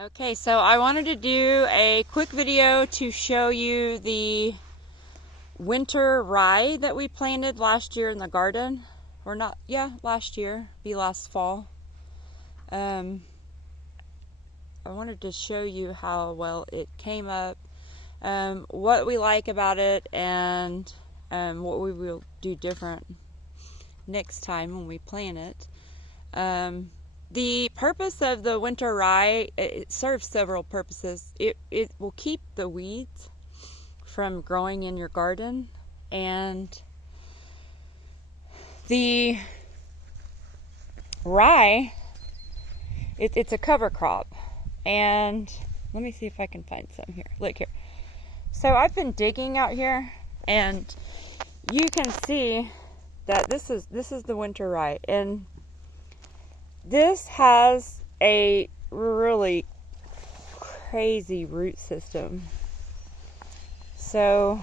Okay, so I wanted to do a quick video to show you the winter rye that we planted last year in the garden. Or not, yeah, last year, be last fall. I wanted to show you how well it came up, what we like about it, and what we will do different next time when we plant it. The purpose of the winter rye, it serves several purposes. It will keep the weeds from growing in your garden, and the rye, it's a cover crop. And let me see if I can find some here. Look here. So I've been digging out here, and you can see that this is the winter rye, and this has a really crazy root system. So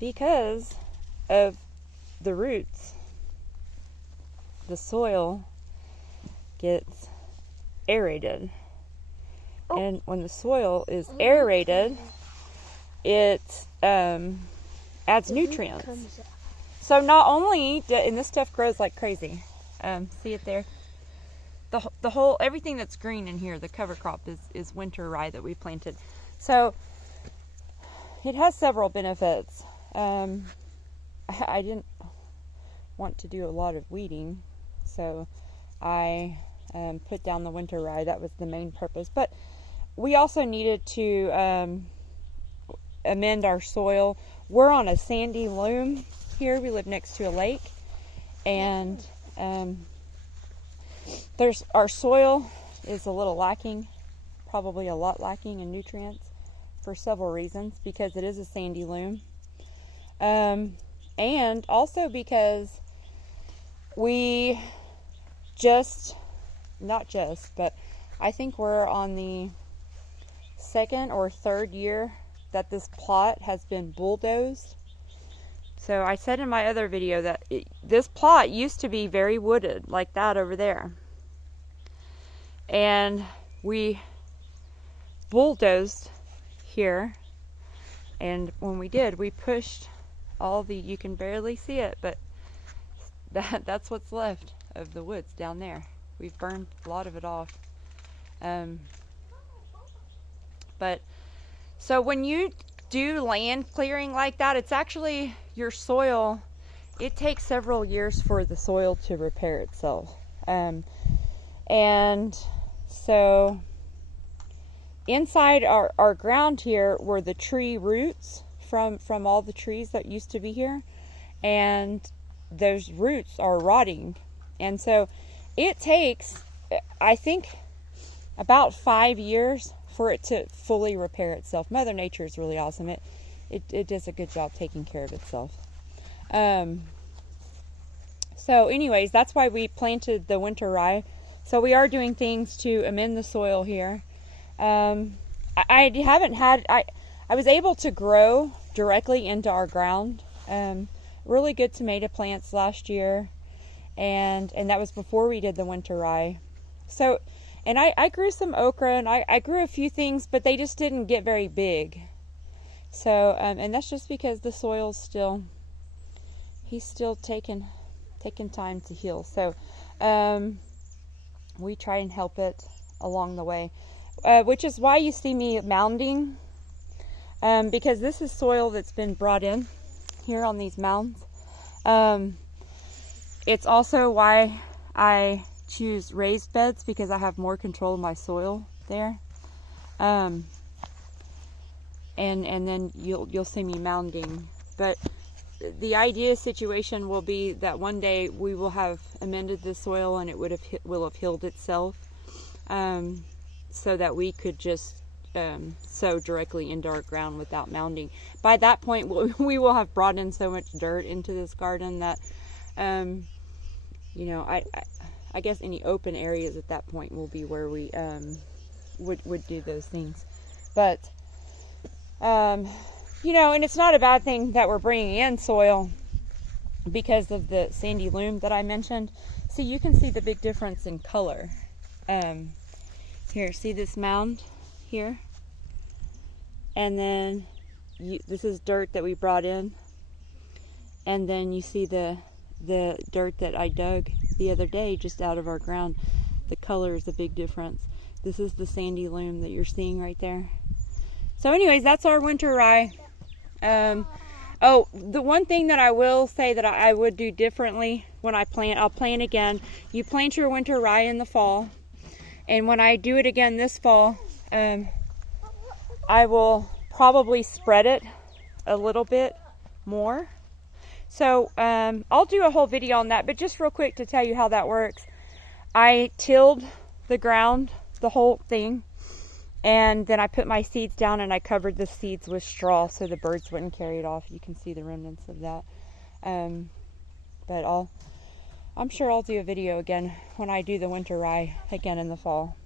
because of the roots, the soil gets aerated. And when the soil is aerated, it adds nutrients. So not only, and this stuff grows like crazy. See it there? The whole, everything that's green in here, the cover crop is winter rye that we planted. So it has several benefits. I didn't want to do a lot of weeding, so I put down the winter rye. That was the main purpose. But we also needed to amend our soil. We're on a sandy loam here. We live next to a lake, and our soil is a little lacking, probably a lot lacking in nutrients for several reasons, because it is a sandy loam, and also because we but I think we're on the second or third year that this plot has been bulldozed. So I said in my other video that this plot used to be very wooded, like that over there. And we bulldozed here. And when we did, we pushed all the, you can barely see it, but that's what's left of the woods down there. We've burned a lot of it off. But so when you do land clearing like that, it's actually your soil, it takes several years for the soil to repair itself. And so inside our ground here were the tree roots from all the trees that used to be here, and those roots are rotting. And so it takes, I think, about 5 years for it to fully repair itself. Mother Nature is really awesome. It does a good job taking care of itself. So anyways, that's why we planted the winter rye. So we are doing things to amend the soil here. I was able to grow directly into our ground. Really good tomato plants last year, and that was before we did the winter rye. So, and I grew some okra, and I grew a few things, but they just didn't get very big. So, and that's just because the soil's still, he's still taking time to heal. So, we try and help it along the way, which is why you see me mounding, because this is soil that's been brought in here on these mounds. It's also why I choose raised beds, because I have more control of my soil there. And then you'll see me mounding. But the idea situation will be that one day we will have amended the soil, and it will have healed itself, so that we could just sow directly into our ground without mounding. By that point, we will have brought in so much dirt into this garden that, you know, I guess any open areas at that point will be where we would do those things. But you know, and it's not a bad thing that we're bringing in soil because of the sandy loam that I mentioned. See, you can see the big difference in color. Here, see this mound here? And then this is dirt that we brought in. And then you see the dirt that I dug the other day just out of our ground. The color is a big difference. This is the sandy loam that you're seeing right there. So anyways, that's our winter rye. Oh, the one thing that I will say that I would do differently when I plant, I'll plant again. You plant your winter rye in the fall. And when I do it again this fall, I will probably spread it a little bit more. So I'll do a whole video on that, but just real quick to tell you how that works. I tilled the ground, the whole thing, and then I put my seeds down and I covered the seeds with straw so the birds wouldn't carry it off. You can see the remnants of that. But I'm sure I'll do a video again when I do the winter rye again in the fall.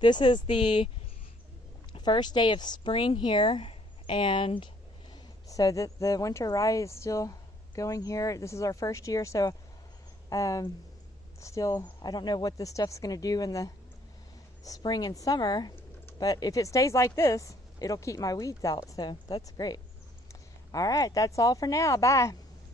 This is the first day of spring here, and so the winter rye is still going here. This is our first year, so still I don't know what this stuff's going to do in the spring and summer, but if it stays like this, it'll keep my weeds out, so that's great. All right, that's all for now. Bye.